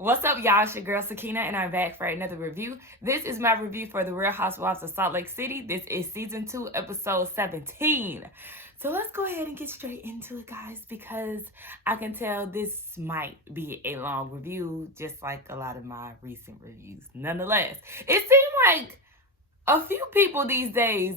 What's up, y'all? It's your girl Sakina, and I'm back for another review. This is my review for The Real Housewives of Salt Lake City. This is season 2, episode 17. So let's go ahead and get straight into it, guys, because I can tell this might be a long review, just like a lot of my recent reviews. Nonetheless, it seemed like a few people these days,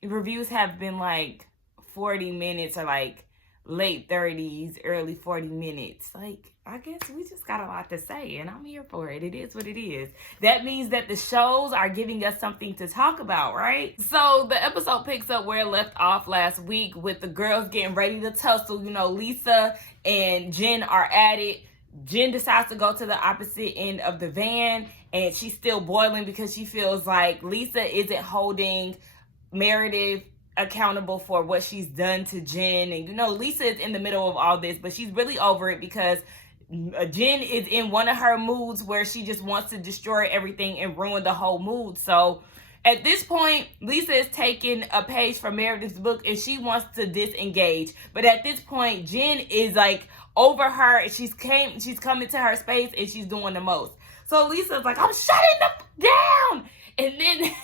reviews have been like 40 minutes or like late 30s, early 40 minutes. Like, I guess we just got a lot to say, and I'm here for it. It is what it is. That means that the shows are giving us something to talk about, right? So the episode picks up where it left off last week with the girls getting ready to tussle. You know, Lisa and Jen are at it. Jen decides to go to the opposite end of the van, and she's still boiling because she feels like Lisa isn't holding Meredith accountable for what she's done to Jen. And you know, Lisa is in the middle of all this, but she's really over it because Jen is in one of her moods where she just wants to destroy everything and ruin the whole mood. So at this point, Lisa is taking a page from Meredith's book and she wants to disengage. But at this point, Jen is like over her. She's coming to her space and she's doing the most. So Lisa's like, I'm shutting the down. And then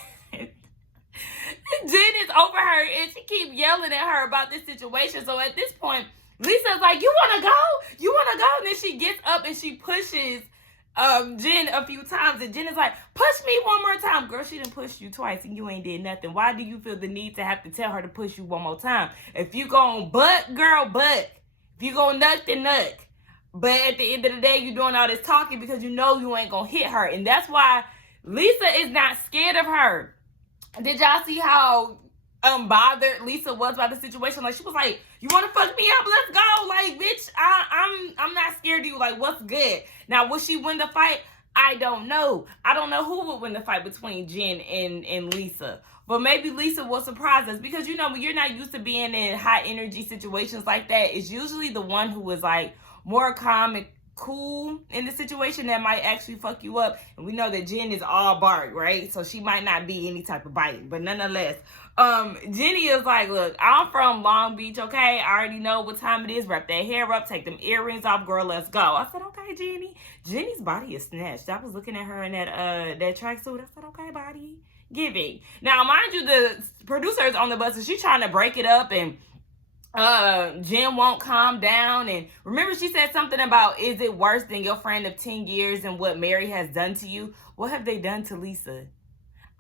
Jen is over her and she keeps yelling at her about this situation. So at this point, Lisa's like, you want to go? You want to go? And then she gets up and she pushes Jen a few times. And Jen is like, push me one more time. Girl, she done pushed you twice and you ain't did nothing. Why do you feel the need to have to tell her to push you one more time? If you gon' butt, girl, butt. If you gon' nut, then nut. But at the end of the day, you doing all this talking because you know you ain't gonna hit her. And that's why Lisa is not scared of her. Did y'all see how bothered Lisa was by the situation? Like, she was like, you want to fuck me up? Let's go. Like, bitch, I'm not scared of you. Like, what's good? Now, will she win the fight? I don't know. I don't know who would win the fight between Jen and Lisa. But maybe Lisa will surprise us because, you know, when you're not used to being in high energy situations like that, it's usually the one who is like more calm and cool in the situation that might actually fuck you up. And we know that Jen is all bark, right? So she might not be any type of bite. But nonetheless, Jenny is like, look, I'm from Long Beach, okay? I already know what time it is. Wrap that hair up, take them earrings off, girl, let's go. I said, okay, Jenny. Jenny's body is snatched. I was looking at her in that tracksuit. I said, okay, body, giving. Now, mind you, the producer is on the bus and she's trying to break it up, and Jen won't calm down. And remember, she said something about, is it worse than your friend of 10 years and what Mary has done to you? What have they done to Lisa?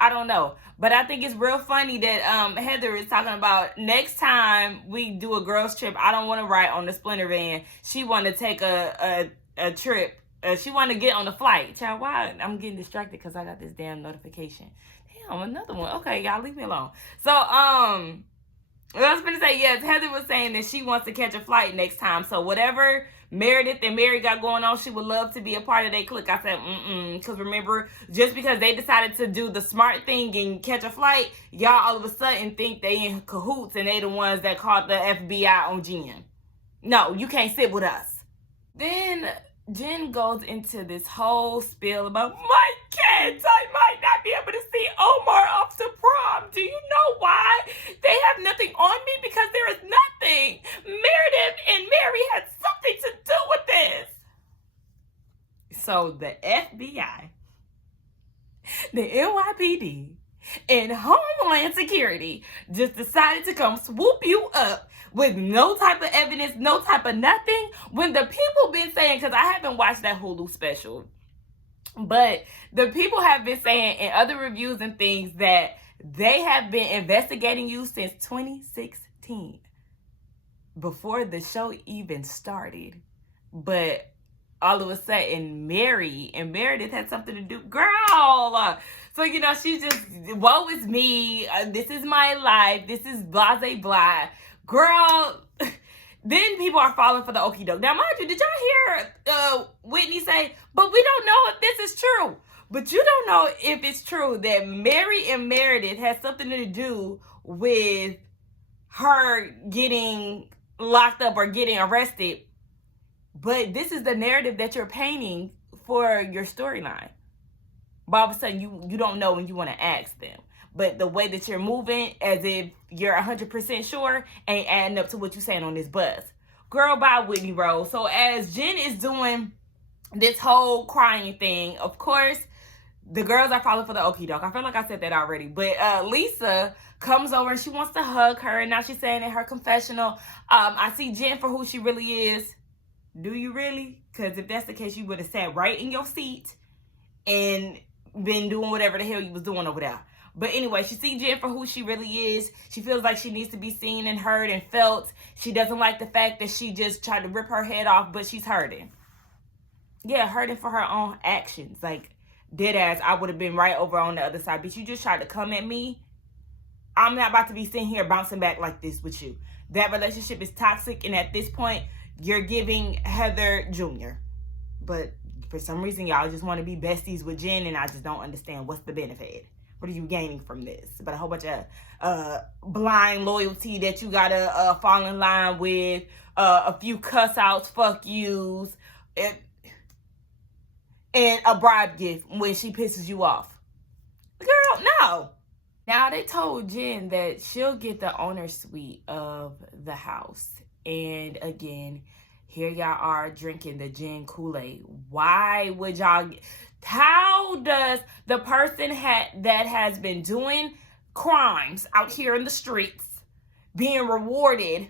I don't know. But I think it's real funny that Heather is talking about next time we do a girls trip, I don't want to ride on the Splinter van. She want to take a trip. She want to get on the flight. Child, why? I'm getting distracted because I got this damn notification. Damn, another one. Okay, y'all, leave me alone. So, I was going to say, yes, Heather was saying that she wants to catch a flight next time. So whatever Meredith and Mary got going on, she would love to be a part of their clique. I said, because remember, just because they decided to do the smart thing and catch a flight, y'all all of a sudden think they in cahoots and they the ones that called the FBI on Jen. No, you can't sit with us. Then Jen goes into this whole spiel about my kids. I might not be able to see Omar off to prom. Do you know why? They have nothing on me because there is nothing. Meredith and Mary had something to do with this. So the FBI, the NYPD, and Homeland Security just decided to come swoop you up with no type of evidence, no type of nothing, when the people been saying, because I haven't watched that Hulu special, but the people have been saying in other reviews and things that they have been investigating you since 2016, before the show even started. But all of a sudden, Mary and Meredith had something to do. Girl! So, you know, she's just, woe is me. This is my life. This is blase blah. Girl, then people are falling for the okie doke. Now, mind you, did y'all hear Whitney say, but we don't know if this is true. But you don't know if it's true that Mary and Meredith had something to do with her getting locked up or getting arrested. But this is the narrative that you're painting for your storyline. But all of a sudden, you don't know and you want to ask them. But the way that you're moving, as if you're 100% sure, ain't adding up to what you're saying on this bus. Girl, bye, Whitney Rose. So as Jen is doing this whole crying thing, of course, the girls are falling for the okie doke. I feel like I said that already. But Lisa comes over and she wants to hug her. And now she's saying in her confessional, I see Jen for who she really is. Do you really? Because if that's the case, you would have sat right in your seat and been doing whatever the hell you was doing over there. But anyway, she sees Jen for who she really is. She feels like she needs to be seen and heard and felt. She doesn't like the fact that she just tried to rip her head off, but she's hurting. Yeah, hurting for her own actions. Like, dead ass, I would have been right over on the other side. Bitch, you just tried to come at me. I'm not about to be sitting here bouncing back like this with you. That relationship is toxic, and at this point, you're giving Heather Jr. But for some reason, y'all just want to be besties with Jen, and I just don't understand what's the benefit. What are you gaining from this? But a whole bunch of blind loyalty that you gotta fall in line with, a few cuss outs, fuck yous, and a bribe gift when she pisses you off. Girl, no. Now they told Jen that she'll get the owner suite of the house. And again, here y'all are drinking the Jen Kool-Aid. Why would y'all... How does the person that has been doing crimes out here in the streets being rewarded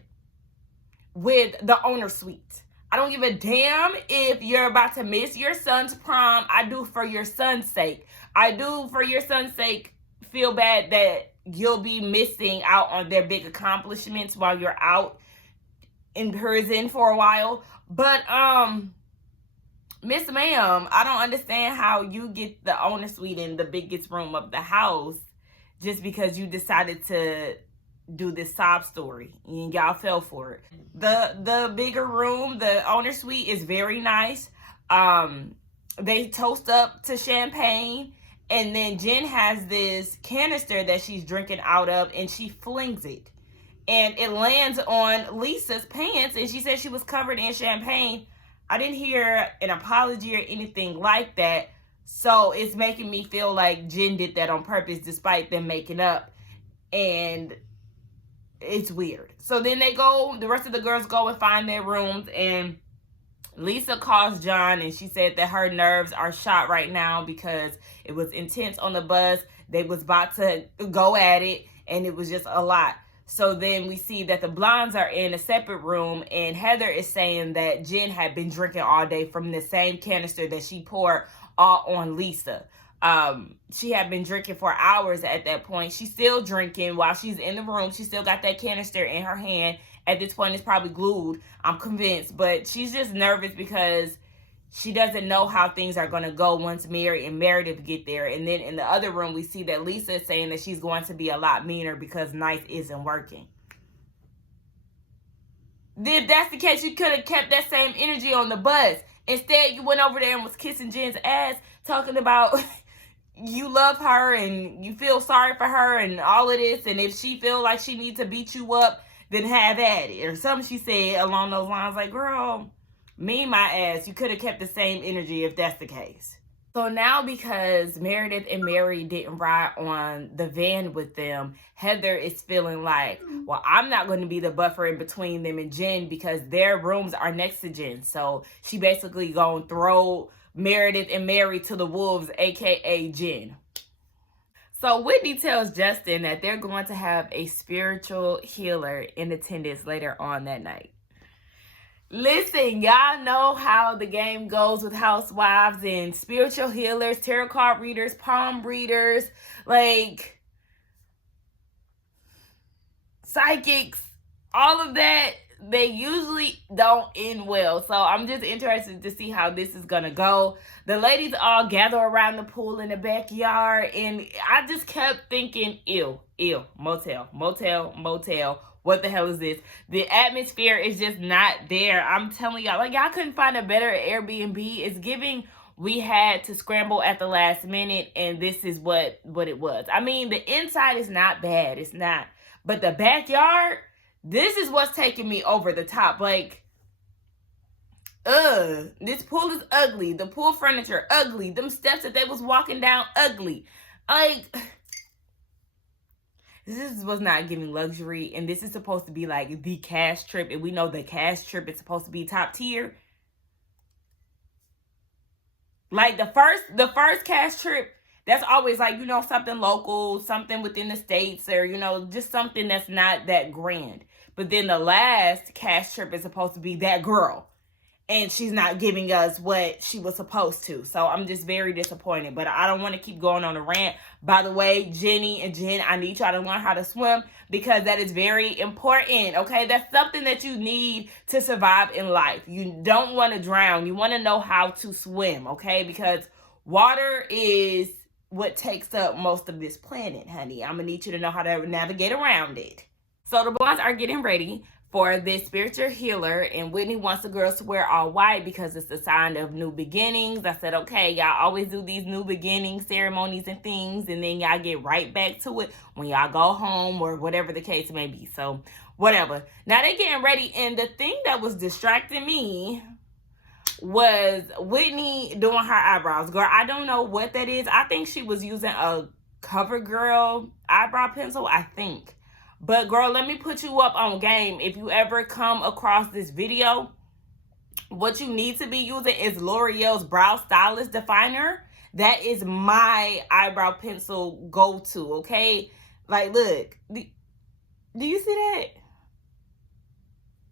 with the owner suite? I don't give a damn if you're about to miss your son's prom. I do for your son's sake. I do for your son's sake feel bad that you'll be missing out on their big accomplishments while you're out in prison for a while. But Miss Ma'am, I don't understand how you get the owner suite in the biggest room of the house just because you decided to do this sob story and y'all fell for it. The bigger room, the owner suite, is very nice. They toast up to champagne, and then Jen has this canister that she's drinking out of, and she flings it, and it lands on Lisa's pants, and she said she was covered in champagne. I didn't hear an apology or anything like that, so it's making me feel like Jen did that on purpose despite them making up, and it's weird. So then the rest of the girls go and find their rooms, and Lisa calls John, and she said that her nerves are shot right now because it was intense on the bus. They was about to go at it, and it was just a lot. So then we see that the blondes are in a separate room, and Heather is saying that Jen had been drinking all day from the same canister that she poured all on Lisa. She had been drinking for hours at that point. She's still drinking while she's in the room. She still got that canister in her hand. At this point, it's probably glued, I'm convinced. But she's just nervous because she doesn't know how things are going to go once Mary and Meredith get there. And then in the other room, we see that Lisa is saying that she's going to be a lot meaner because Nice isn't working. If that's the case, you could have kept that same energy on the bus. Instead, you went over there and was kissing Jen's ass, talking about you love her and you feel sorry for her and all of this. And if she feel like she needs to beat you up, then have at it. Or something she said along those lines, like, girl, me, my ass, you could have kept the same energy if that's the case. So now, because Meredith and Mary didn't ride on the van with them, Heather is feeling like, well, I'm not going to be the buffer in between them and Jen because their rooms are next to Jen. So she basically going to throw Meredith and Mary to the wolves, aka Jen. So Whitney tells Justin that they're going to have a spiritual healer in attendance later on that night. Listen, y'all know how the game goes with Housewives and spiritual healers, tarot card readers, palm readers, like psychics, all of that. They usually don't end well. So I'm just interested to see how this is going to go. The ladies all gather around the pool in the backyard. And I just kept thinking, ew, motel. What the hell is this? The atmosphere is just not there. I'm telling y'all, like, y'all couldn't find a better Airbnb. It's giving we had to scramble at the last minute, and this is what it was. I mean, the inside is not bad. It's not. But the backyard, this is what's taking me over the top. Like, this pool is ugly. The pool furniture, ugly. Them steps that they was walking down, ugly. Like, this was not giving luxury, and this is supposed to be like the cash trip, and we know the cash trip is supposed to be top tier. Like the first cast trip, that's always like, something local, something within the states, or just something that's not that grand. But then the last cast trip is supposed to be that girl, and she's not giving us what she was supposed to. So I'm just very disappointed. But I don't want to keep going on a rant. By the way, Jenny and Jen, I need y'all to learn how to swim, because that is very important. Okay, that's something that you need to survive in life. You don't want to drown. You want to know how to swim. Okay, because water is what takes up most of this planet, honey. I'm gonna need you to know how to navigate around it. So the blondes are getting ready for this spiritual healer, and Whitney wants the girls to wear all white because it's a sign of new beginnings. I said, okay, y'all always do these new beginning ceremonies and things, and then y'all get right back to it when y'all go home or whatever the case may be. So whatever. Now they getting ready, and the thing that was distracting me was Whitney doing her eyebrows. Girl, I don't know what that is. I think she was using a CoverGirl eyebrow pencil, I think. But girl, let me put you up on game. If you ever come across this video, what you need to be using is L'Oreal's Brow Stylist Definer. That is my eyebrow pencil go-to, okay? Like, look. Do you see that?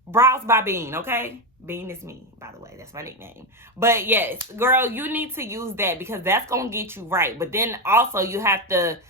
Brows by Bean, okay? Bean is me, by the way. That's my nickname. But yes, girl, you need to use that because that's going to get you right. But then also you have to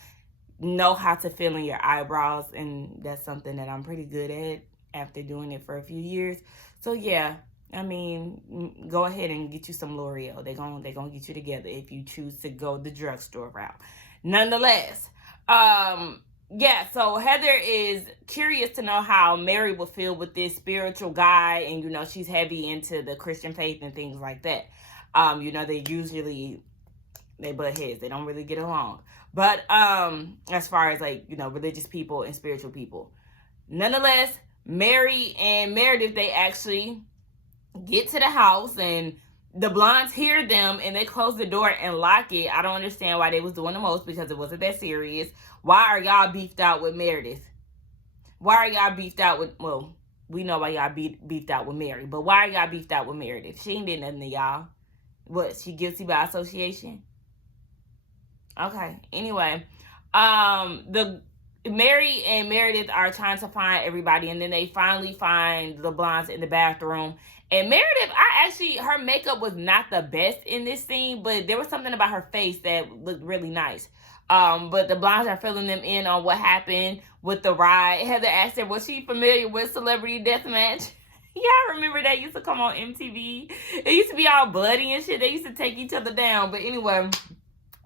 know how to fill in your eyebrows, and that's something that I'm pretty good at after doing it for a few years. So yeah, I mean, go ahead and get you some L'Oreal. They're gonna get you together if you choose to go the drugstore route. Nonetheless, yeah, so Heather is curious to know how Mary will feel with this spiritual guy, and she's heavy into the Christian faith and things like that. They butt heads. They don't really get along. But as far as religious people and spiritual people. Nonetheless, Mary and Meredith, they actually get to the house, and the blondes hear them, and they close the door and lock it. I don't understand why they was doing the most, because it wasn't that serious. Why are y'all beefed out with Meredith? Why are y'all beefed out with, well, we know why y'all beefed out with Mary, but why are y'all beefed out with Meredith? She ain't did nothing to y'all. What, she guilty by association? Okay, anyway, the Mary and Meredith are trying to find everybody, and then they finally find the blondes in the bathroom. And Meredith, her makeup was not the best in this scene, but there was something about her face that looked really nice. But the blondes are filling them in on what happened with the ride. Heather asked her, was she familiar with Celebrity Deathmatch? Yeah, I remember that used to come on MTV. It used to be all bloody and shit. They used to take each other down. But anyway,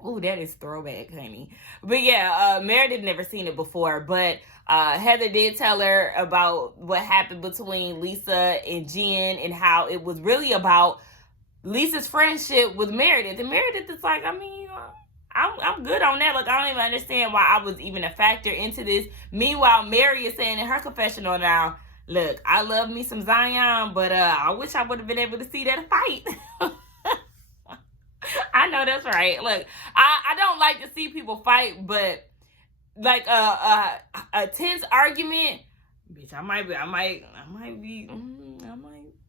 ooh, that is throwback, honey. But yeah, Meredith never seen it before. But Heather did tell her about what happened between Lisa and Jen, and how it was really about Lisa's friendship with Meredith. And Meredith is like, I mean, I'm good on that. Like, I don't even understand why I was even a factor into this. Meanwhile, Mary is saying in her confessional now, look, I love me some Zion, but I wish I would have been able to see that fight. I know that's right. Look, I don't like to see people fight, but like a tense argument, bitch, I might be,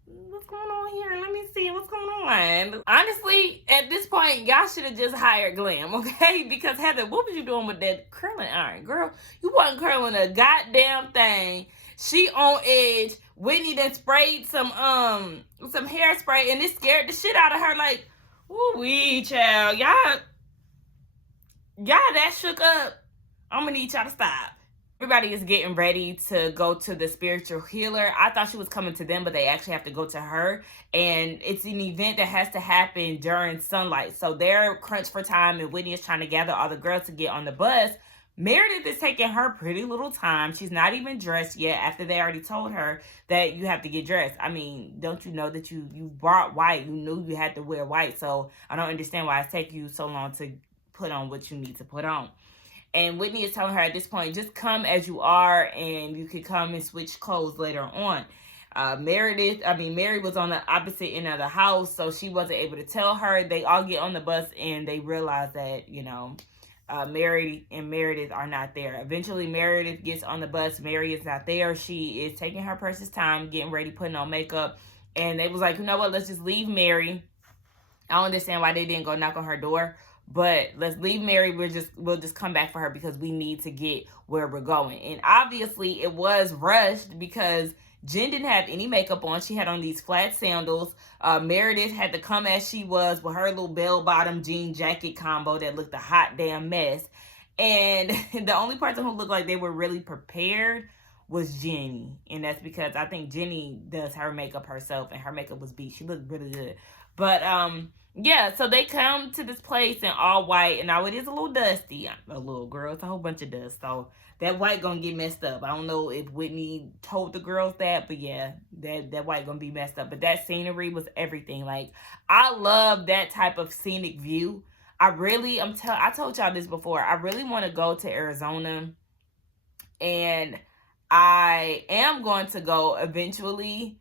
what's going on here? Let me see what's going on. Honestly, at this point, y'all should have just hired Glam, okay? Because Heather, what was you doing with that curling iron? Girl, you wasn't curling a goddamn thing. She on edge. Whitney done sprayed some hairspray, and it scared the shit out of her. Like, ooh-wee, child. Y'all that shook up. I'm gonna need y'all to stop. Everybody is getting ready to go to the spiritual healer. I thought she was coming to them, but they actually have to go to her. And it's an event that has to happen during sunlight. So they're crunched for time, and Whitney is trying to gather all the girls to get on the bus. Meredith is taking her pretty little time. She's not even dressed yet after they already told her that you have to get dressed. I mean, don't you know that you brought white? You knew you had to wear white. So I don't understand why it's taking you so long to put on what you need to put on. And Whitney is telling her at this point, just come as you are, and you can come and switch clothes later on. Mary was on the opposite end of the house, so she wasn't able to tell her. They all get on the bus, and they realize that, Mary and Meredith are not there. Eventually, Meredith gets on the bus. Mary is not there. She is taking her precious time, getting ready, putting on makeup. And they was like, you know what, let's just leave Mary I don't understand why they didn't go knock on her door. But let's leave Mary. We'll just come back for her because we need to get where we're going. And obviously it was rushed because Jen didn't have any makeup on. She had on these flat sandals. Meredith had to come as she was with her little bell-bottom jean jacket combo that looked a hot damn mess. And the only person who looked like they were really prepared was Jenny. And that's because I think Jenny does her makeup herself, and her makeup was beat. She looked really good. But yeah, so they come to this place in all white, and now it is a little dusty. A little, girl, it's a whole bunch of dust. So that white gonna get messed up. I don't know if Whitney told the girls that, but yeah, that white gonna be messed up. But that scenery was everything. Like, I love that type of scenic view. I told y'all this before. I really want to go to Arizona, and I am going to go eventually,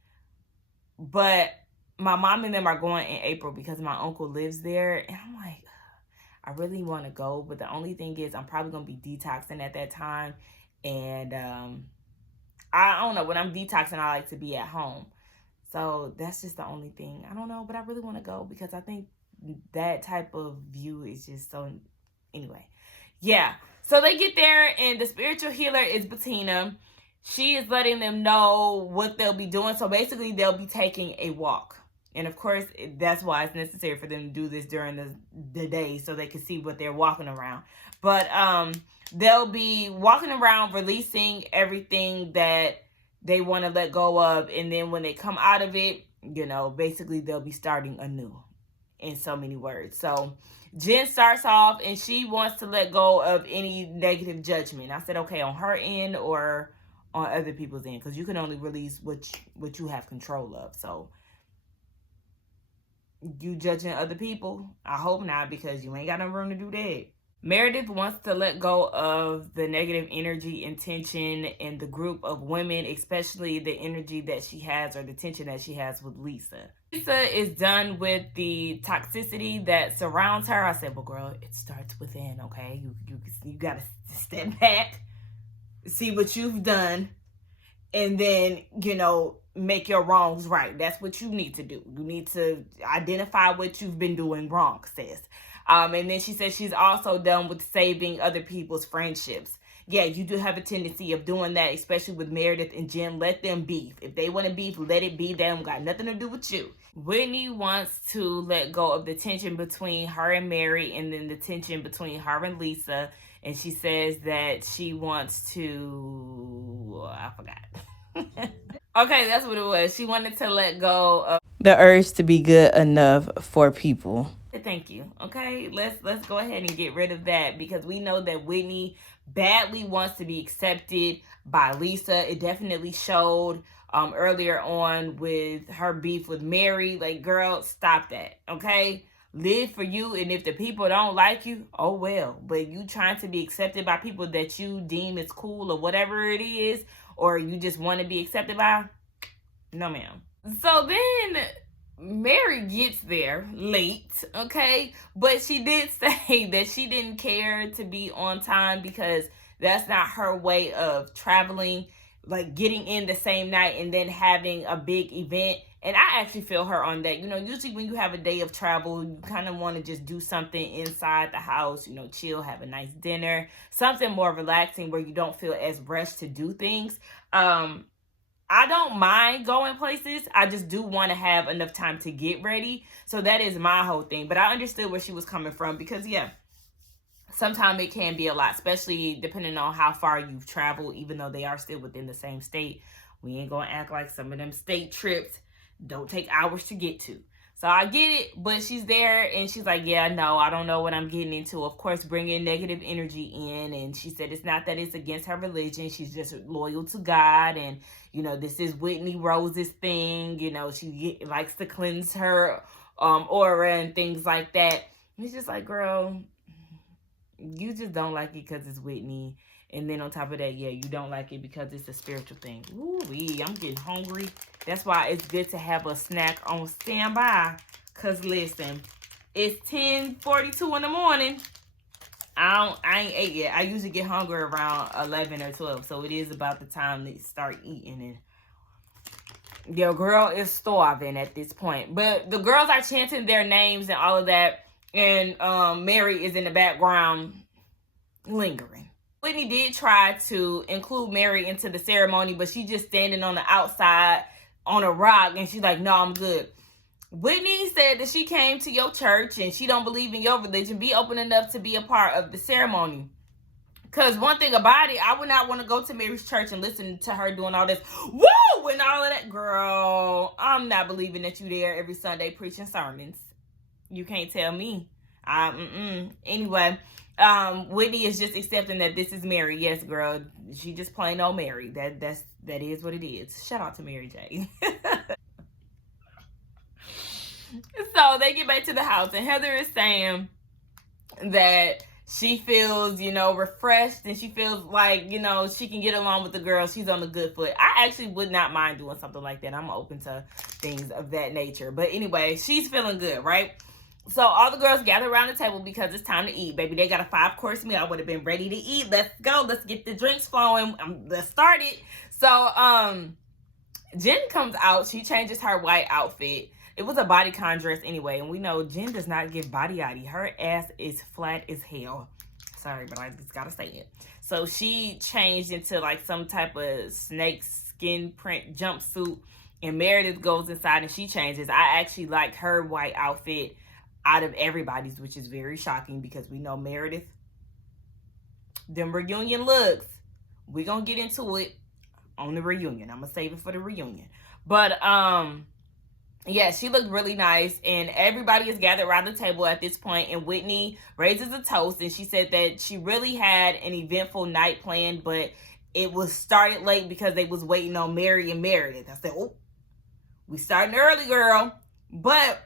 but my mom and them are going in April because my uncle lives there. And I'm like, I really want to go. But the only thing is I'm probably going to be detoxing at that time. And I don't know. When I'm detoxing, I like to be at home. So that's just the only thing. I don't know. But I really want to go because I think that type of view is just so... Anyway. Yeah. So they get there and the spiritual healer is Bettina. She is letting them know what they'll be doing. So basically they'll be taking a walk. And of course, that's why it's necessary for them to do this during the day so they can see what they're walking around. But they'll be walking around, releasing everything that they want to let go of. And then when they come out of it, you know, basically they'll be starting anew, in so many words. So Jen starts off and she wants to let go of any negative judgment. I said, okay, on her end or on other people's end, because you can only release what you have control of. So you judging other people? I hope not, because you ain't got no room to do that. Meredith wants to let go of the negative energy and tension in the group of women, especially the energy that she has or the tension that she has with Lisa. Lisa is done with the toxicity that surrounds her. I said, well, girl, it starts within, okay? You got to step back, see what you've done, and then, you know, make your wrongs right. That's what you need to do. You need to identify what you've been doing wrong, sis. And then she says she's also done with saving other people's friendships. Yeah, you do have a tendency of doing that, especially with Meredith and Jen. Let them beef. If they want to beef, let it be. They don't got nothing to do with you. Whitney wants to let go of the tension between her and Mary, and then the tension between her and Lisa. And she says that she wants to... I forgot. Okay, that's what it was. She wanted to let go of the urge to be good enough for people. Thank you. Okay, let's go ahead and get rid of that, because we know that Whitney badly wants to be accepted by Lisa. It definitely showed earlier on with her beef with Mary. Like, girl, stop that. Okay, live for you, and if the people don't like you, oh well. But you trying to be accepted by people that you deem is cool or whatever it is, or you just want to be accepted by, no ma'am. So then Mary gets there late, okay? But she did say that she didn't care to be on time because that's not her way of traveling, like getting in the same night and then having a big event. And I actually feel her on that. You know, usually when you have a day of travel, you kind of want to just do something inside the house, you know, chill, have a nice dinner, something more relaxing where you don't feel as rushed to do things. I don't mind going places. I just do want to have enough time to get ready. So that is my whole thing. But I understood where she was coming from because, yeah, sometimes it can be a lot, especially depending on how far you've traveled, even though they are still within the same state. We ain't going to act like some of them state trips don't take hours to get to. So I get it, but she's there and she's like, yeah, no, I don't know what I'm getting into. Of course, bringing negative energy in. And she said it's not that it's against her religion. She's just loyal to God. And, you know, this is Whitney Rose's thing. You know, she likes to cleanse her aura and things like that. And it's just like, girl, you just don't like it because it's Whitney. And then on top of that, yeah, you don't like it because it's a spiritual thing. Ooh-wee, I'm getting hungry. That's why it's good to have a snack on standby. Because listen, it's 10:42 in the morning. I ain't ate yet. I usually get hungry around 11 or 12. So it is about the time to start eating. And Your girl is starving at this point. But the girls are chanting their names and all of that. And Mary is in the background lingering. Whitney did try to include Mary into the ceremony, but she just standing on the outside on a rock. And she's like, no, I'm good. Whitney said that she came to your church and she don't believe in your religion. Be open enough to be a part of the ceremony. Because one thing about it, I would not want to go to Mary's church and listen to her doing all this woo and all of that. Girl, I'm not believing that you there every Sunday preaching sermons. You can't tell me. Anyway, Whitney is just accepting that this is Mary. Yes, girl, she just plain old Mary. That is what it is. Shout out to Mary J. So they get back to the house, and Heather is saying that she feels, refreshed, and she feels like, she can get along with the girls. She's on a good foot. I actually would not mind doing something like that. I'm open to things of that nature. But anyway, she's feeling good, right? So all the girls gather around the table because it's time to eat, baby. They got a 5-course meal. I would have been ready to eat. Let's go. Let's get the drinks flowing. Let's start it. So Jen comes out. She changes her white outfit. It was a bodycon dress anyway, and we know Jen does not give body-yaddy. Her ass is flat as hell. Sorry, but I just gotta say it. So she changed into like some type of snake skin print jumpsuit, and Meredith goes inside and she changes. I actually like her white outfit out of everybody's, which is very shocking because we know Meredith, them reunion looks. We're gonna get into it on the reunion. I'm gonna save it for the reunion. But yeah, she looked really nice, and everybody is gathered around the table at this point, and Whitney raises a toast, and she said that she really had an eventful night planned, but it was started late because they was waiting on Mary and Meredith. I said, oh, we starting early, girl. But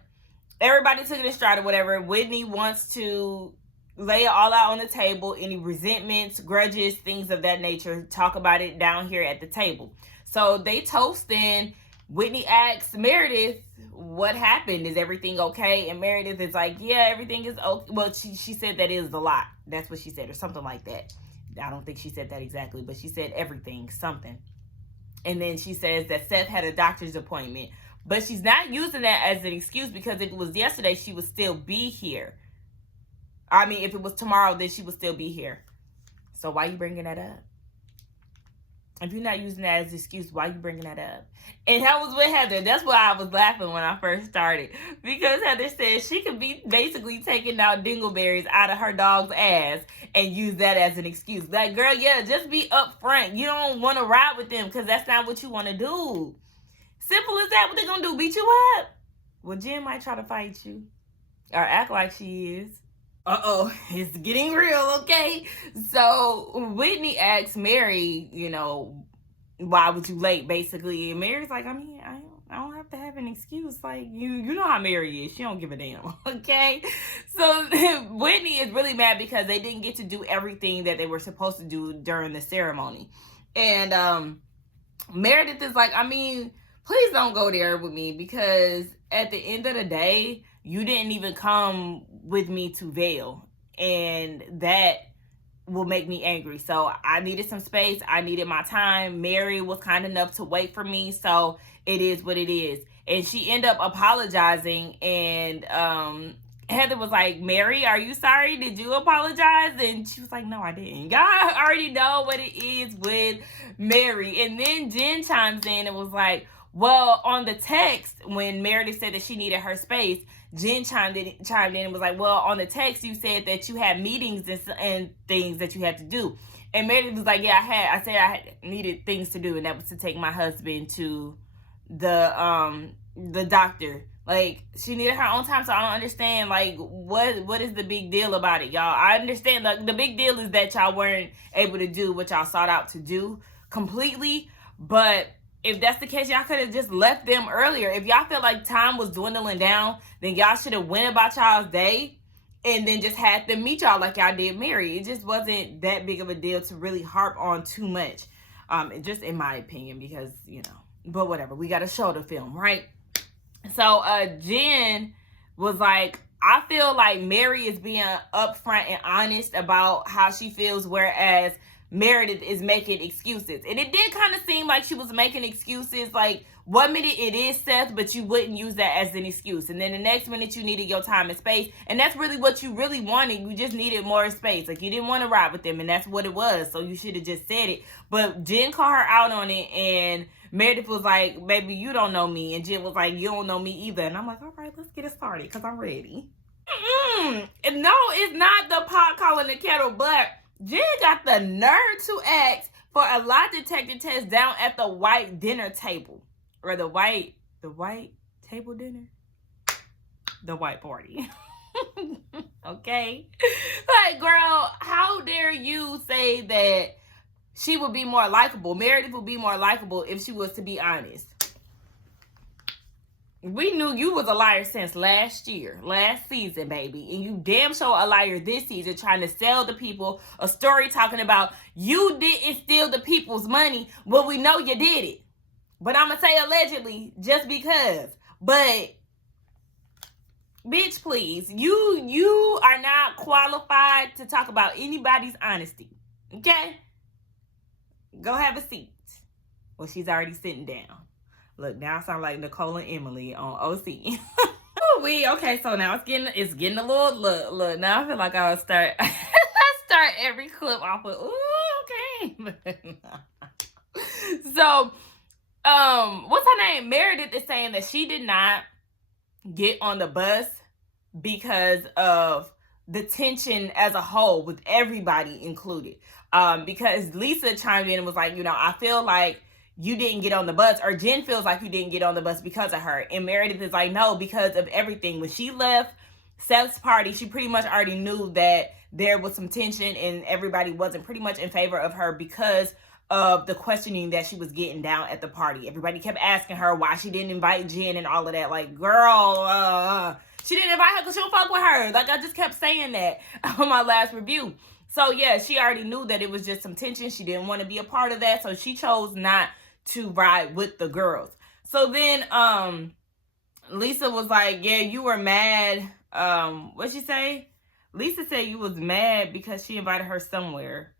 everybody took it in stride or whatever. Whitney wants to lay it all out on the table, any resentments, grudges, things of that nature, talk about it down here at the table. So they toast, and Whitney asks Meredith, what happened? Is everything okay? And Meredith is like, yeah, everything is okay. Well, she said that is a lot. That's what she said, or something like that. I don't think she said that exactly, but she said everything, something. And then she says that Seth had a doctor's appointment. But she's not using that as an excuse, because if it was yesterday, she would still be here. I mean, if it was tomorrow, then she would still be here. So why are you bringing that up? If you're not using that as an excuse, why are you bringing that up? And that was with Heather. That's why I was laughing when I first started. Because Heather said she could be basically taking out dingleberries out of her dog's ass and use that as an excuse. Like, girl, yeah, just be upfront. You don't want to ride with them because that's not what you want to do. Simple as that. What they going to do? Beat you up? Well, Jen might try to fight you. Or act like she is. Uh-oh, it's getting real, okay? So Whitney asks Mary, why was you late, basically? And Mary's like, I mean, I don't have to have an excuse. Like, you know how Mary is. She don't give a damn, okay? So Whitney is really mad because they didn't get to do everything that they were supposed to do during the ceremony. And Meredith is like, I mean, please don't go there with me, because at the end of the day, you didn't even come with me to Vail, and that will make me angry. So I needed some space. I needed my time. Mary was kind enough to wait for me, so it is what it is. And she ended up apologizing, and Heather was like, Mary, are you sorry? Did you apologize? And she was like, no, I didn't. Y'all already know what it is with Mary. And then Jen chimes in and was like, well, on the text, when Meredith said that she needed her space, Jen chimed in and was like, well, on the text, you said that you had meetings and things that you had to do. And Meredith was like, yeah, I said I had needed things to do, and that was to take my husband to the doctor. Like, she needed her own time, so I don't understand, like, what is the big deal about it, y'all? I understand, like, the big deal is that y'all weren't able to do what y'all sought out to do completely, but if that's the case, y'all could have just left them earlier. If y'all felt like time was dwindling down, then y'all should have went about y'all's day and then just had them meet y'all like y'all did Mary. It just wasn't that big of a deal to really harp on too much, just in my opinion, because, but whatever. We got to show the film, right? So Jen was like, I feel like Mary is being upfront and honest about how she feels, whereas Meredith is making excuses. And it did kind of seem like she was making excuses, like one minute it is Seth, but you wouldn't use that as an excuse. And then the next minute you needed your time and space. And that's really what you really wanted. You just needed more space. Like, you didn't want to ride with them, and that's what it was. So you should have just said it. But Jen called her out on it, and Meredith was like, baby, you don't know me. And Jen was like, you don't know me either. And I'm like, all right, let's get it started, because I'm ready. No, it's not the pot calling the kettle black. Jen got the nerve to ask for a lie detector test down at the white dinner table. Or the white table dinner? The white party. Okay? Like, girl, how dare you say that she would be more likable? Meredith would be more likable if she was to be honest. We knew you was a liar since last season, baby. And you damn sure a liar this season, trying to sell the people a story talking about you didn't steal the people's money. Well, we know you did it. But I'm going to say allegedly just because. But, bitch, please. You are not qualified to talk about anybody's honesty. Okay? Go have a seat. Well, she's already sitting down. Look, now I sound like Nicole and Emily on OC. Okay, so now it's getting a little look. Now I feel like I'll start every clip off with okay. So, what's her name? Meredith is saying that she did not get on the bus because of the tension as a whole with everybody included. Because Lisa chimed in and was like, I feel like you didn't get on the bus, or Jen feels like you didn't get on the bus because of her. And Meredith is like, no, because of everything. When she left Seth's party, she pretty much already knew that there was some tension and everybody wasn't pretty much in favor of her because of the questioning that she was getting down at the party. Everybody kept asking her why she didn't invite Jen and all of that. Like, girl, she didn't invite her because she don't fuck with her. Like, I just kept saying that on my last review. So, yeah, she already knew that it was just some tension. She didn't want to be a part of that. So she chose not to ride with the girls. So then Lisa was like, yeah, you were mad. What'd she say? Lisa said you was mad because she invited her somewhere.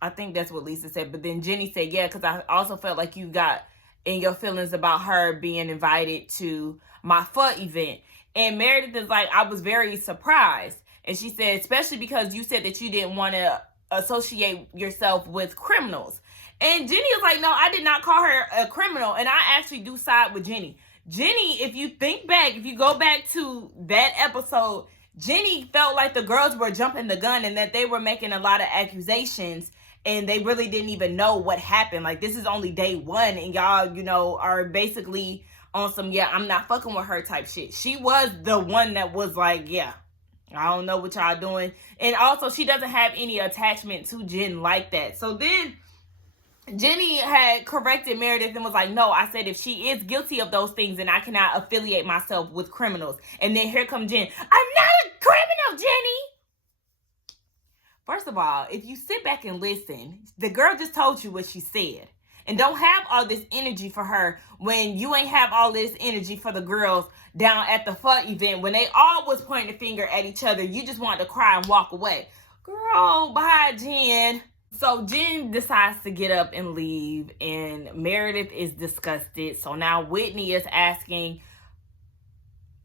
I think that's what Lisa said. But then Jenny said, yeah, because I also felt like you got in your feelings about her being invited to my pho event. And Meredith is like, I was very surprised. And she said, especially because you said that you didn't want to associate yourself with criminals. And Jenny was like, no, I did not call her a criminal. And I actually do side with Jenny. Jenny, if you think back, if you go back to that episode, Jenny felt like the girls were jumping the gun and that they were making a lot of accusations and they really didn't even know what happened. Like, this is only day one and y'all, are basically on some, yeah, I'm not fucking with her type shit. She was the one that was like, yeah, I don't know what y'all doing. And also, she doesn't have any attachment to Jen like that. So then Jenny had corrected Meredith and was like, no, I said if she is guilty of those things, then I cannot affiliate myself with criminals. And then here comes Jen. I'm not a criminal, Jenny. First of all, if you sit back and listen, the girl just told you what she said. And don't have all this energy for her when you ain't have all this energy for the girls down at the pho event when they all was pointing a finger at each other. You just wanted to cry and walk away. Girl, bye, Jen. So Jen decides to get up and leave, and Meredith is disgusted. So now Whitney is asking,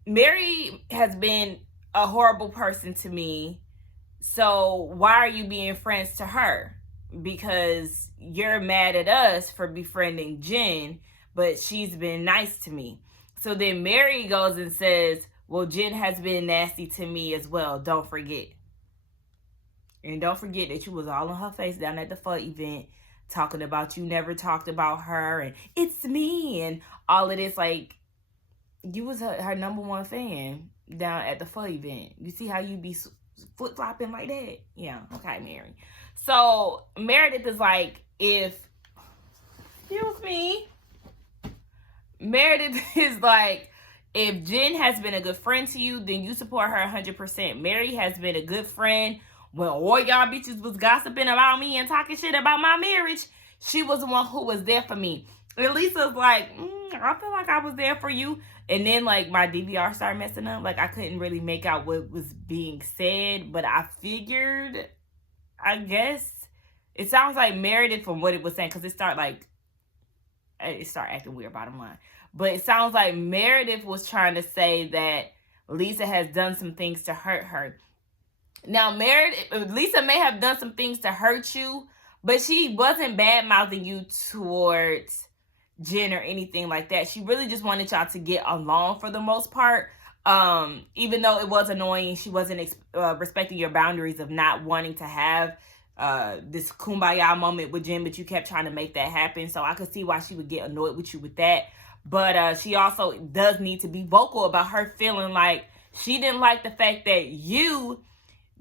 Mary has been a horrible person to me, so why are you being friends to her? Because you're mad at us for befriending Jen, but she's been nice to me. So then Mary goes and says, well, Jen has been nasty to me as well. Don't forget. And don't forget that you was all on her face down at the pho event talking about you never talked about her and it's me and all of this. Like, you was her number one fan down at the pho event. You see how you be flip-flopping like that? Yeah, okay, Mary. So Meredith is like, excuse me. Meredith is like, if Jen has been a good friend to you, then you support her 100%. Mary has been a good friend. When all y'all bitches was gossiping about me and talking shit about my marriage, she was the one who was there for me. And Lisa's like, I feel like I was there for you. And then, like, my DVR started messing up. Like, I couldn't really make out what was being said. But I figured, I guess, it sounds like Meredith from what it was saying. Because it started, like, it started acting weird, bottom line. But it sounds like Meredith was trying to say that Lisa has done some things to hurt her. Now, Lisa may have done some things to hurt you, but she wasn't bad-mouthing you towards Jen or anything like that. She really just wanted y'all to get along for the most part. Even though it was annoying, she wasn't respecting your boundaries of not wanting to have this kumbaya moment with Jen, but you kept trying to make that happen. So I could see why she would get annoyed with you with that. But she also does need to be vocal about her feeling like she didn't like the fact that you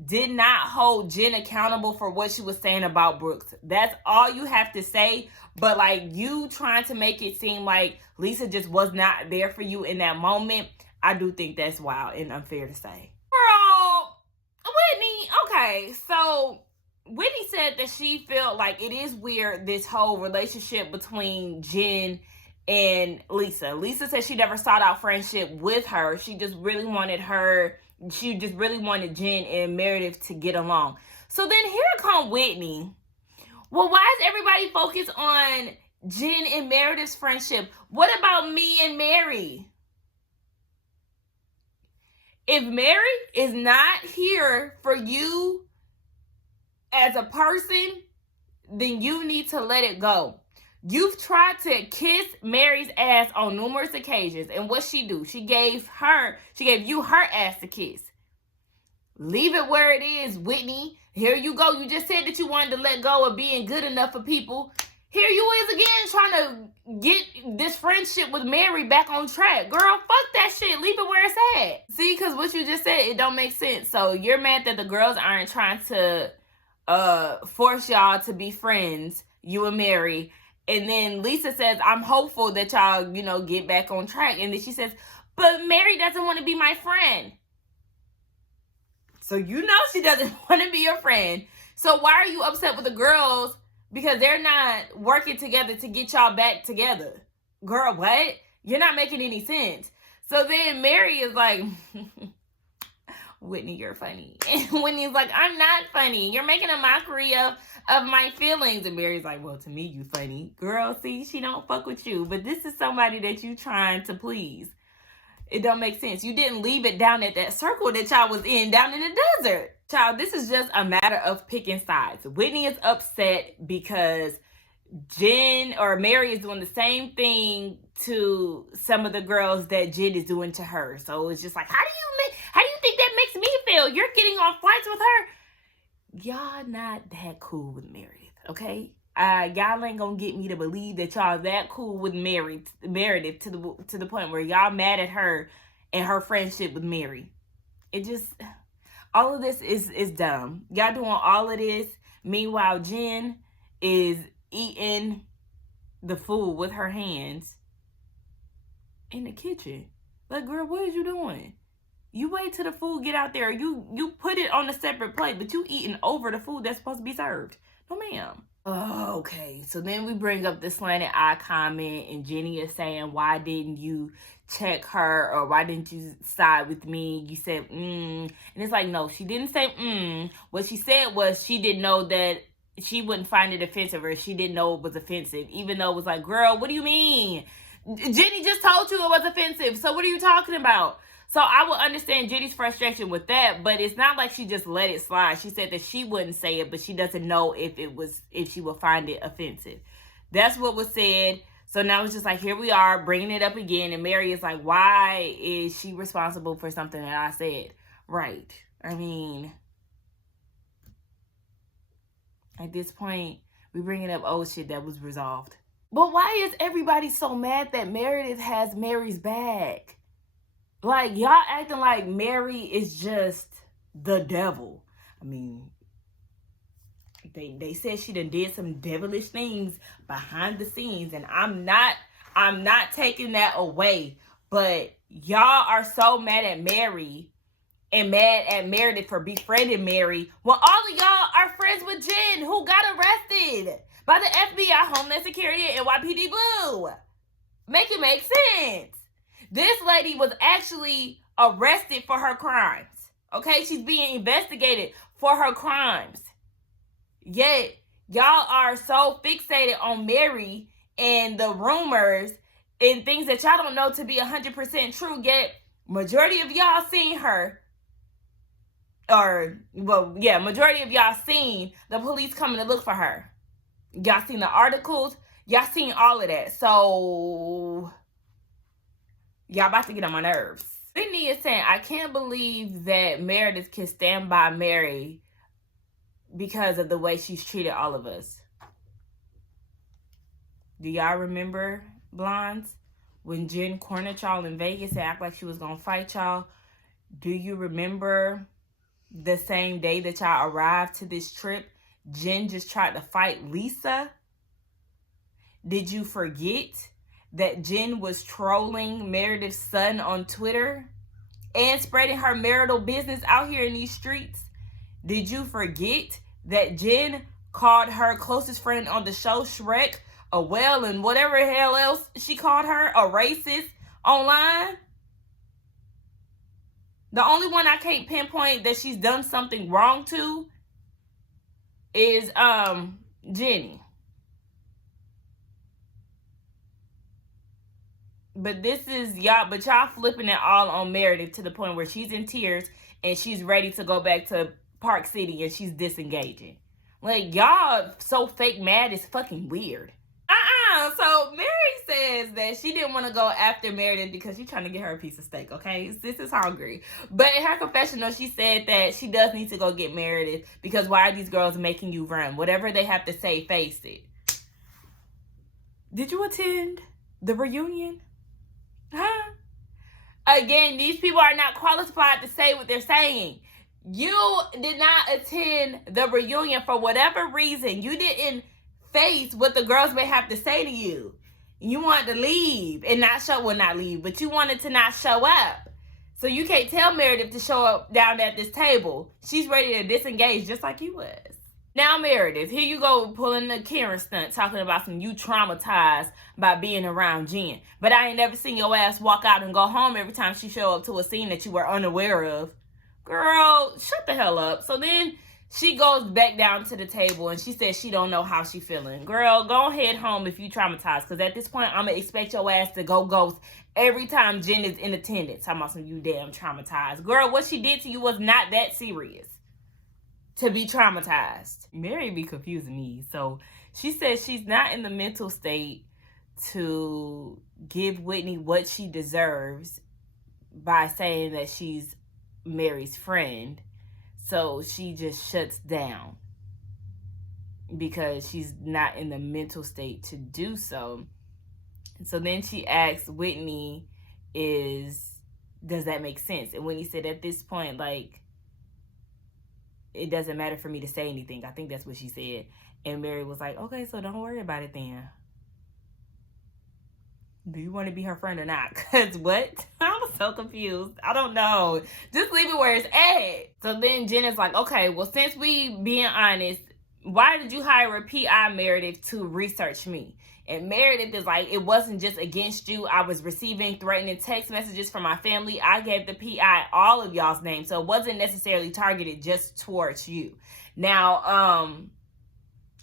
did not hold Jen accountable for what she was saying about Brooks. That's all you have to say. But like, you trying to make it seem like Lisa just was not there for you in that moment, I do think that's wild and unfair to say. Girl, Whitney, okay, so Whitney said that she felt like it is weird, this whole relationship between Jen and Lisa. Lisa said she never sought out friendship with her. She just really wanted Jen and Meredith to get along. So then here come Whitney. Well, why is everybody focused on Jen and Meredith's friendship? What about me and Mary? If Mary is not here for you as a person, then you need to let it go. You've tried to kiss Mary's ass on numerous occasions, and what she do? She gave you her ass to kiss. Leave it where it is, Whitney. Here you go. You just said that you wanted to let go of being good enough for people. Here you is again trying to get this friendship with Mary back on track. Girl, fuck that shit. Leave it where it's at. See, because what you just said, it don't make sense. So you're mad that the girls aren't trying to force y'all to be friends, you and Mary. And then Lisa says, I'm hopeful that y'all, get back on track. And then she says, but Mary doesn't want to be my friend. So she doesn't want to be your friend. So why are you upset with the girls? Because they're not working together to get y'all back together. Girl, what? You're not making any sense. So then Mary is like, Whitney, you're funny. And Whitney's like, I'm not funny. You're making a mockery of my feelings. And Mary's like, well, to me, you funny. Girl, see, she don't fuck with you. But this is somebody that you trying to please. It don't make sense. You didn't leave it down at that circle that y'all was in down in the desert. Child, this is just a matter of picking sides. Whitney is upset because Mary is doing the same thing to some of the girls that Jen is doing to her. So it's just like, how do you think that makes me feel? You're getting on flights with her. Y'all not that cool with Meredith, okay? Y'all ain't gonna get me to believe that y'all that cool with Meredith to the point where y'all mad at her and her friendship with Mary. It just, all of this is dumb. Y'all doing all of this. Meanwhile, Jen is eating the food with her hands in the kitchen. Like, girl, what is you doing? You wait till the food get out there. You put it on a separate plate, but you eating over the food that's supposed to be served. No, ma'am. Oh, okay. So then we bring up the slanted eye comment, and Jenny is saying, why didn't you check her, or why didn't you side with me? You said, And it's like, no, she didn't say, What she said was she didn't know that she wouldn't find it offensive, or she didn't know it was offensive, even though it was like, girl, what do you mean? Jenny just told you it was offensive. So what are you talking about? So I will understand Jenny's frustration with that, but it's not like she just let it slide. She said that she wouldn't say it, but she doesn't know if she would find it offensive. That's what was said. So now it's just like, here we are bringing it up again. And Mary is like, why is she responsible for something that I said? Right. I mean, at this point, we're bringing up old shit that was resolved. But why is everybody so mad that Meredith has Mary's back? Like, y'all acting like Mary is just the devil. I mean, they said she done did some devilish things behind the scenes, and I'm not taking that away. But y'all are so mad at Mary and mad at Meredith for befriending Mary when all of y'all are friends with Jen, who got arrested by the FBI, Homeland Security, and NYPD Blue. Make it make sense. This lady was actually arrested for her crimes. Okay? She's being investigated for her crimes. Yet, y'all are so fixated on Mary and the rumors and things that y'all don't know to be 100% true, yet majority of y'all seen her, or, well, yeah, majority of y'all seen the police coming to look for her. Y'all seen the articles. Y'all seen all of that. So, y'all about to get on my nerves. Whitney is saying, I can't believe that Meredith can stand by Mary because of the way she's treated all of us. Do y'all remember, blondes, when Jen cornered y'all in Vegas and act like she was gonna fight y'all? Do you remember the same day that y'all arrived to this trip, Jen just tried to fight Lisa? Did you forget that Jen was trolling Meredith's son on Twitter and spreading her marital business out here in these streets? Did you forget that Jen called her closest friend on the show, Shrek, a whale, and whatever the hell else she called her, a racist online? The only one I can't pinpoint that she's done something wrong to is Jenny. But this is y'all flipping it all on Meredith to the point where she's in tears and she's ready to go back to Park City and she's disengaging. Like, y'all so fake mad is fucking weird. So Mary says that she didn't want to go after Meredith because she's trying to get her a piece of steak, okay? Sis is hungry. But in her confessional, she said that she does need to go get Meredith because why are these girls making you run? Whatever they have to say, face it. Did you attend the reunion? Huh? Again, these people are not qualified to say what they're saying. You did not attend the reunion for whatever reason. You didn't face what the girls may have to say to you. You wanted to leave and not leave, but you wanted to not show up. So you can't tell Meredith to show up down at this table. She's ready to disengage just like you was. Now, Meredith, here you go pulling the Karen stunt, talking about some you traumatized by being around Jen. But I ain't never seen your ass walk out and go home every time she show up to a scene that you were unaware of. Girl, shut the hell up. So then she goes back down to the table and she says she don't know how she feeling. Girl, go head home if you traumatized. Because at this point, I'm going to expect your ass to go ghost every time Jen is in attendance. Talking about some you damn traumatized. Girl, what she did to you was not that serious to be traumatized. Mary be confusing me. So she says she's not in the mental state to give Whitney what she deserves by saying that she's Mary's friend. So she just shuts down because she's not in the mental state to do so. So then she asks Whitney, does that make sense? And Whitney said at this point, like, it doesn't matter for me to say anything. I think that's what she said. And Mary was like, okay, so don't worry about it then. Do you want to be her friend or not? Because what? I'm so confused. I don't know. Just leave it where it's at. So then Jen is like, okay, well, since we being honest, why did you hire a PI, Meredith, to research me? And Meredith is like, it wasn't just against you. I was receiving threatening text messages from my family. I gave the PI all of y'all's names. So it wasn't necessarily targeted just towards you. Now,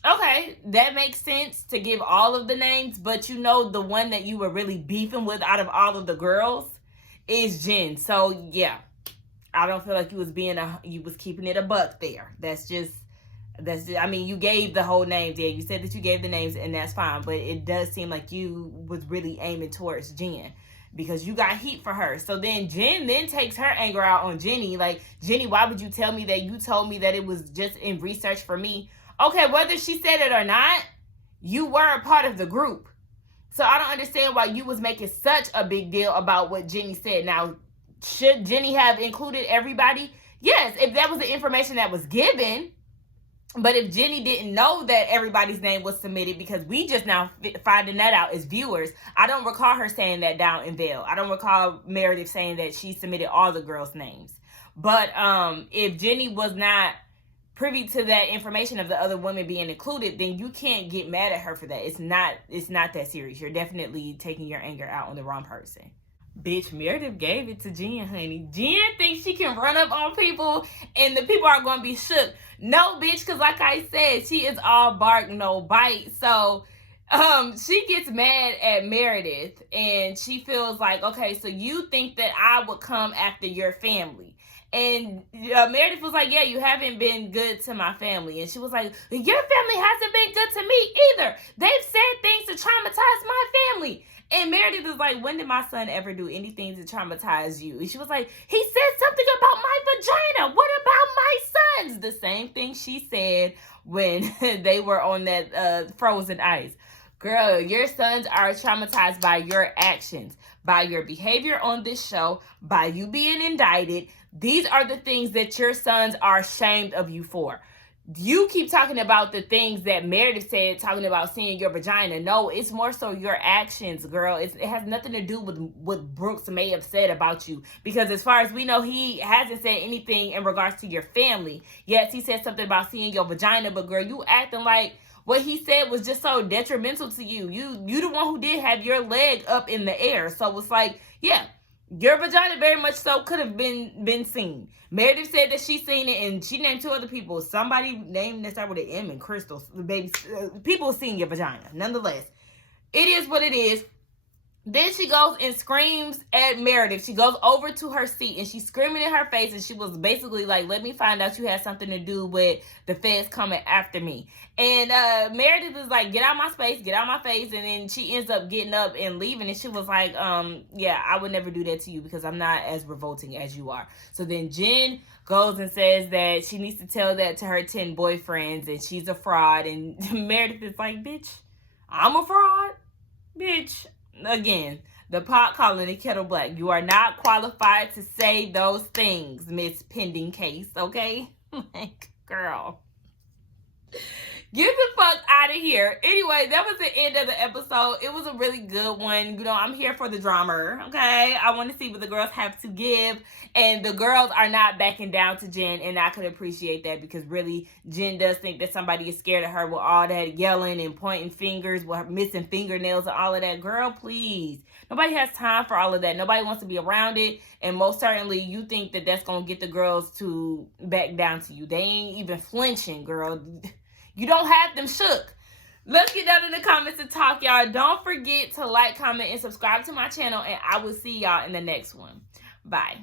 okay, that makes sense to give all of the names. But you know, the one that you were really beefing with out of all of the girls is Jen. So yeah, I don't feel like you was keeping it a buck there. That's just, I mean, you gave the whole names. Yeah, you said that you gave the names and that's fine. But it does seem like you was really aiming towards Jen because you got heat for her. So then Jen then takes her anger out on Jenny. Like, Jenny, why would you tell me that you told me that it was just in research for me? Okay, whether she said it or not, you were a part of the group. So I don't understand why you was making such a big deal about what Jenny said. Now, should Jenny have included everybody? Yes, if that was the information that was given. But if Jenny didn't know that everybody's name was submitted, because we just now finding that out as viewers, I don't recall her saying that down in Vail. I don't recall Meredith saying that she submitted all the girls' names. But if Jenny was not privy to that information of the other women being included, then you can't get mad at her for that. It's not that serious. You're definitely taking your anger out on the wrong person. Bitch, Meredith gave it to Jen, honey. Jen thinks she can run up on people and the people are going to be shook. No, bitch, because like I said, she is all bark, no bite. So She gets mad at Meredith and she feels like, okay, so you think that I would come after your family. And Meredith was like, yeah, you haven't been good to my family. And she was like, your family hasn't been good to me either. They've said things to traumatize my family. And Meredith was like, when did my son ever do anything to traumatize you? And she was like, he said something about my vagina. What about my sons? The same thing she said when they were on that frozen ice. Girl, your sons are traumatized by your actions, by your behavior on this show, by you being indicted. These are the things that your sons are ashamed of you for. You keep talking about the things that Meredith said, talking about seeing your vagina. No, it's more so your actions, girl. It has nothing to do with what Brooks may have said about you. Because as far as we know, he hasn't said anything in regards to your family. Yes, he said something about seeing your vagina, but girl, you acting like what he said was just so detrimental to you. You the one who did have your leg up in the air. So it's like, yeah, your vagina very much so could have been seen. Meredith said that she seen it, and she named 2 other people. Somebody named that started with an M and Crystal. Baby, people seen your vagina. Nonetheless, it is what it is. Then she goes and screams at Meredith. She goes over to her seat and she's screaming in her face, and she was basically like, let me find out you had something to do with the feds coming after me. And Meredith is like, get out my space, get out my face. And then she ends up getting up and leaving, and she was like, yeah, I would never do that to you because I'm not as revolting as you are. So then Jen goes and says that she needs to tell that to her 10 boyfriends and she's a fraud. And Meredith is like, bitch, I'm a fraud? Bitch. Again, the pot calling the kettle black. You are not qualified to say those things, Miss Pending Case, okay? Like, girl. Get the fuck out of here. Anyway, that was the end of the episode. It was a really good one. You know, I'm here for the drama, okay? I want to see what the girls have to give. And the girls are not backing down to Jen, and I could appreciate that because really, Jen does think that somebody is scared of her with all that yelling and pointing fingers, with missing fingernails and all of that. Girl, please. Nobody has time for all of that. Nobody wants to be around it. And most certainly, you think that that's going to get the girls to back down to you. They ain't even flinching, girl. You don't have them shook. Let's get down in the comments and talk, y'all. Don't forget to like, comment, and subscribe to my channel, and I will see y'all in the next one. Bye.